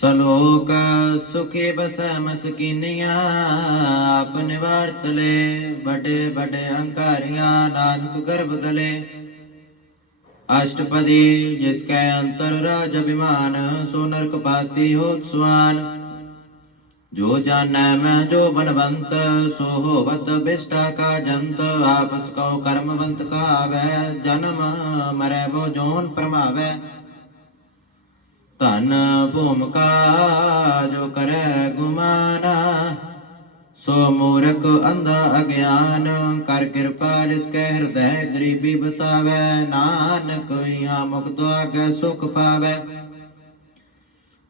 ਸਲੋਕ ਸੁਖੇ ਬਸੈ ਮਸਕੀਨੀਆਂ ਆਪ ਨਿਵਾਰਤ ਲੈ, ਵੱਡੇ ਵੱਡੇ ਅਹੰਕਾਰੀਆਂ ਨਾਨਕ ਗਰਭ ਗਲੇ। ਅਸ਼ਟਪਦੀ, ਜਿਸ ਕੈ ਅੰਤਰ ਰਾਜ ਅਭਿਮਾਨ, ਸੋ ਨਰਕ ਪਾਤੀ ਹੋਤ ਸੁਆਨ ਜੋ ਜਾਣੈ ਮੈਂ, ਜੋ ਬਨਵੰਤ ਸੋ ਹੋਵਤ ਬਿਸ਼ਟਾ ਕਾ ਜੰਤ। ਆਪਸ ਕਉ ਕਰਮਵੰਤ ਕਾਵੈ, ਜਨਮ ਮਰੈ ਬੋ ਜੋਨ ਪਰਮਾਵੈ। ਧਨ ਭੂਮਿਕਾ ਜੋ ਕਰੈ ਗੁਮਾਨਾ, ਸੋ ਮੂਰਖ ਅੰਧਾ ਅਗਿਆਨ ਕਰ ਕਿਰਪਾ ਜਿਸ ਕੈ ਹਿਰਦੈ ਗਰੀਬੀ ਬਸਾਵੈ ਨਾਨਕ ਇਹਾ ਮੁਕਤ ਆਗੇ ਸੁਖ ਪਾਵੈ।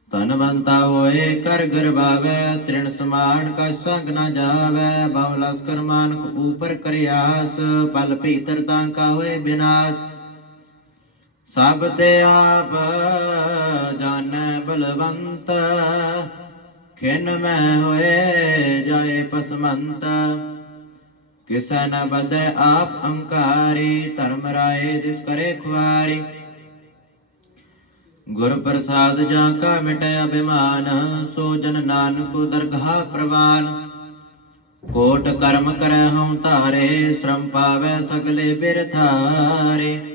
ਧਨਵੰਤਾ ਹੋਏ ਕਰ ਗਰਬਾਵੈ, ਤ੍ਰਿਣ ਸਮਾਨ ਕਾ ਸੰਗ ਨਾ ਜਾਵੈ ਬਵ ਲਸਕਰ ਮਾਨਕ ਉਪਰ ਕਰਿਆਸ ਪਲ ਭੀਤਰ ਤਾਂ ਕਾ ਹੋਏ ਬਿਨਾਸ਼। ਸਭ ਤੇ ਆਪ ਜਾਣੈ ਬਲਵੰਤ, ਖਿਨ ਮੈਂ ਹੋਏ ਜਾਏ ਪਸਮੰਤ। ਕਿਸੈ ਨ ਬਦੈ ਆਪ ਅੰਕਾਰੀ, ਧਰਮ ਰਾਏ ਜਿਸ ਕਰੇ ਖੁਆਰੀ। ਗੁਰ ਪ੍ਰਸਾਦ ਜਾਂ ਕਾ ਮਿਟੈ ਅਭਿਮਾਨ, ਸੋ ਜਨ ਨਾਨਕ ਦਰਗਾਹ ਪ੍ਰਵਾਨ। ਕੋਟ ਕਰਮ ਕਰੈ ਹਉ ਧਾਰੇ, ਸ਼ਰਮ ਪਾਵੈ ਸਗਲੇ ਬਿਰਥਾਰੇ।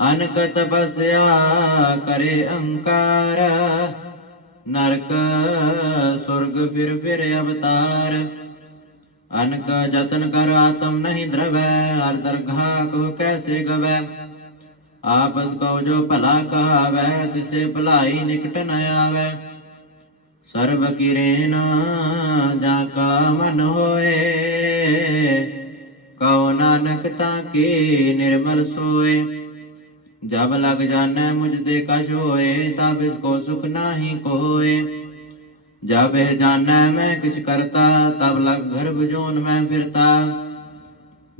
ਅਨਕ ਤਪਸਿਆ ਕਰੇ ਅੰਕਾਰ। ਨਰਕ ਸੁਰਗ ਫਿਰ ਫਿਰ ਅਵਤਾਰ। ਅਨਕ ਜਤਨ ਕਰ ਆਤਮ ਨਹੀਂ ਦਰਵੈ, ਹਰ ਦਰਗਾਹ ਕੋ ਕੈਸੇ ਗਵੈ। ਆਪਸ ਕਉ ਜੋ ਭਲਾ ਕਹਾਵੈ, ਤਿਸੇ ਭਲਾਈ ਨਿਕਟ ਨ ਆਵੈ। ਸਰਬ ਕਿਰੇਨ ਜਾ ਕਾ ਮਨ ਹੋਏ, ਕਉ ਨਾਨਕ ਤਾਂ ਕੀ ਨਿਰਮਲ ਸੋਏ। ਜਬ ਲਗ ਜਾਣੈ ਮੁਝ ਦੇ ਕਛ ਹੋਏ, ਤਬ ਇਸ ਕੋ ਸੁਖ ਨਾਹੀ ਕੋਏ। ਜਬ ਇਹ ਜਾਣੈ ਮੈਂ ਕਿਛ ਕਰਤਾ, ਤਬ ਲਗ ਗਰਭ ਜੋਨ ਮੈਂ ਫਿਰਤਾ।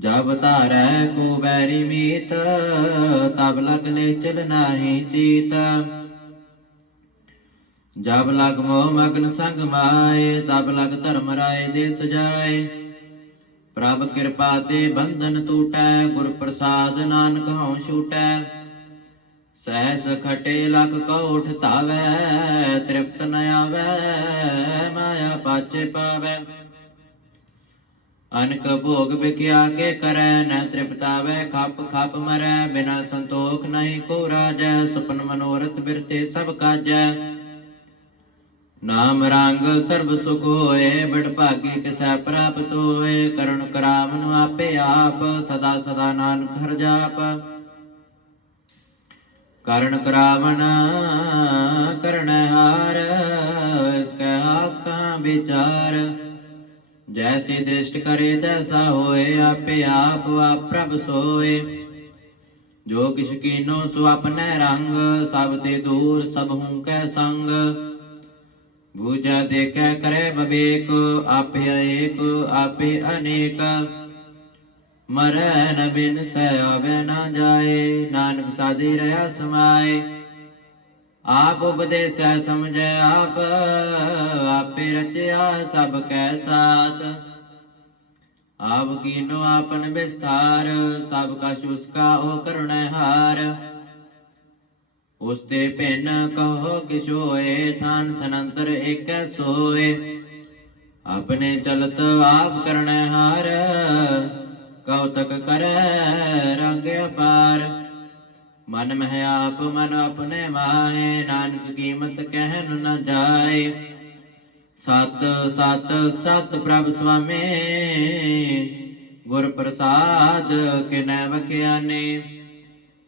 ਜਬ ਧਾਰੈ ਕੋ ਬੈਰੀ ਮੀਤ, ਤਬ ਲਗਨੇ ਚਲ ਨਾਹੀ ਚੀਤ। ਜਬ ਲਗ ਮੋਹ ਮਗਨ ਸੰਗ ਮਾਏ, ਤਬ ਲਗ ਧਰਮ ਰਾਏ ਦੇ ਸਜਾਏ ਪ੍ਰਭ ਕਿਰਪਾ ਤੇ ਬੰਧਨ ਟੂਟੈ, ਗੁਰ ਪ੍ਰਸਾਦ ਨਾਨਕ ਹਉ ਛੂਟੈ। ਸਹਿਸ ਖਟੇ ਲਖ ਕੋਠ ਧਾਵੈ, ਤ੍ਰਿਪਤ ਨ ਆਵੈ, ਮਾਇਆ ਪਾਛੇ ਪਾਵੈ। ਅਨਕ ਭੋਗ ਵਿਕਿਆ ਕੇ ਕਰੈ, ਨ ਤ੍ਰਿਪਤਾਵੈ, ਖਪ ਖਪ ਮਰੈ, ਬਿਨਾ ਸੰਤੋਖ ਨਹੀਂ ਕੋ ਰਾਜੈ, ਸੁਪਨ ਮਨੋਰਥ ਬਿਰਤੇ ਸਭ ਕਾਜੈ। ਨਾਮ ਰੰਗ ਸਰਬ ਸੁਖ ਹੋਏ, ਬਿੜ ਭਾਗੀ ਕਿਸੈ ਪ੍ਰਾਪਤ ਹੋਏ, ਕਰਣ ਕਰਾਵਨ ਆਪੇ ਆਪ, ਸਦਾ ਸਦਾ ਨਾਨਕ ਹਰ ਜਾਪ। ਕਰਨ ਕਰਾਵਨ ਕਰਣ ਹਾਰ, ਇਸ ਹਾਥ ਕਾ ਵਿਚਾਰ। ਜੈਸੀ ਦ੍ਰਿਸ਼ਟ ਕਰੇ ਤੈਸਾ ਹੋਏ, ਆਪੇ ਆਪ ਵਾ ਪ੍ਰਭ ਸੋਏ। ਜੋ ਕਿਛ ਕੀਨੋ ਸੋ ਆਪਣੈ ਰੰਗ, ਸਭ ਤੇ ਦੂਰ ਸਭ ਹੂੰ ਕੈ ਸੰਗ। ਬੂਝਾ ਦੇਖੈ ਕਰੇ ਬਵੇਕ ਆਪੇ ਏਕ ਆਪੇ ਅਨੇਕ। ਮਰੈ ਨ ਬਿਨ ਸੈ ਆਵੇ ਨਾ ਜਾਏ, ਨਾਨਕ ਸਾਧੀ ਰਹਾ ਸਮਾਏ। ਆਪ ਉਪਦੇਸੈ ਸਮਝੈ ਆਪ, ਆਪੇ ਰਚਿਆ ਸਭ ਕੈ ਸਾਥ। ਆਪ ਕੀਨੋ ਆਪਨ ਵਿਸਥਾਰ, ਸਭ ਕਾ ਉਸਕਾ ਉਹ ਕਰੁਣੈ ਹਾਰ। ਉਸ ਤੇ ਭਿੰਨ ਕਹੋ ਕਿਛ ਹੋਏ ਥਾਨ ਥਨੰਤਰ ਏਕੈ ਸੋਏ। ਆਪਣੇ ਚਲਤ ਆਪ ਕਰਣੈ ਹਾਰ। ਕਉਤਕ ਕਰੈ ਰੰਗ ਅਪਾਰ। ਮਨ ਮਹਿ ਆਪ, ਮਨ ਆਪਣੇ ਮਾਏ ਨਾਨਕ ਕੀਮਤ ਕਹਿਨ ਨ ਜਾਏ। ਸਤ ਸਤ ਸਤ ਪ੍ਰਭ ਸੁਆਮੀ, ਗੁਰ ਪ੍ਰਸਾਦ ਕਿਨੈ ਵਖਿਆਨੇ।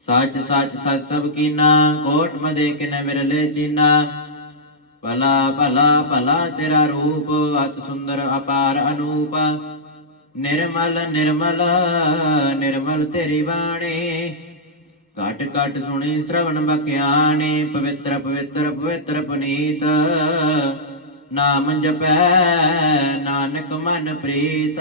ਸੱਚ ਸੱਚ ਸੱਚ ਸਭ ਕੀਨਾ, ਕੋਟ ਮਦੇ ਕਿਨੈ ਵਿਰਲੇ ਚੀਨਾ। ਭਲਾ ਭਲਾ ਭਲਾ ਤੇਰਾ ਰੂਪ, ਅਤ ਸੁੰਦਰ, ਅਪਾਰ, ਅਨੂਪ। ਨਿਰਮਲ ਨਿਰਮਲ ਨਿਰਮਲ ਤੇਰੀ ਬਾਣੀ। ਘਟ ਘਟ ਸੁਣੀ ਸ਼ਰਵਣ ਬਖਿਆਣੀ ਪਵਿੱਤਰ ਪਵਿੱਤਰ ਪਵਿੱਤਰ ਪੁਨੀਤ। ਨਾਮ ਜਪੈ ਨਾਨਕ ਮਨ ਪ੍ਰੀਤ।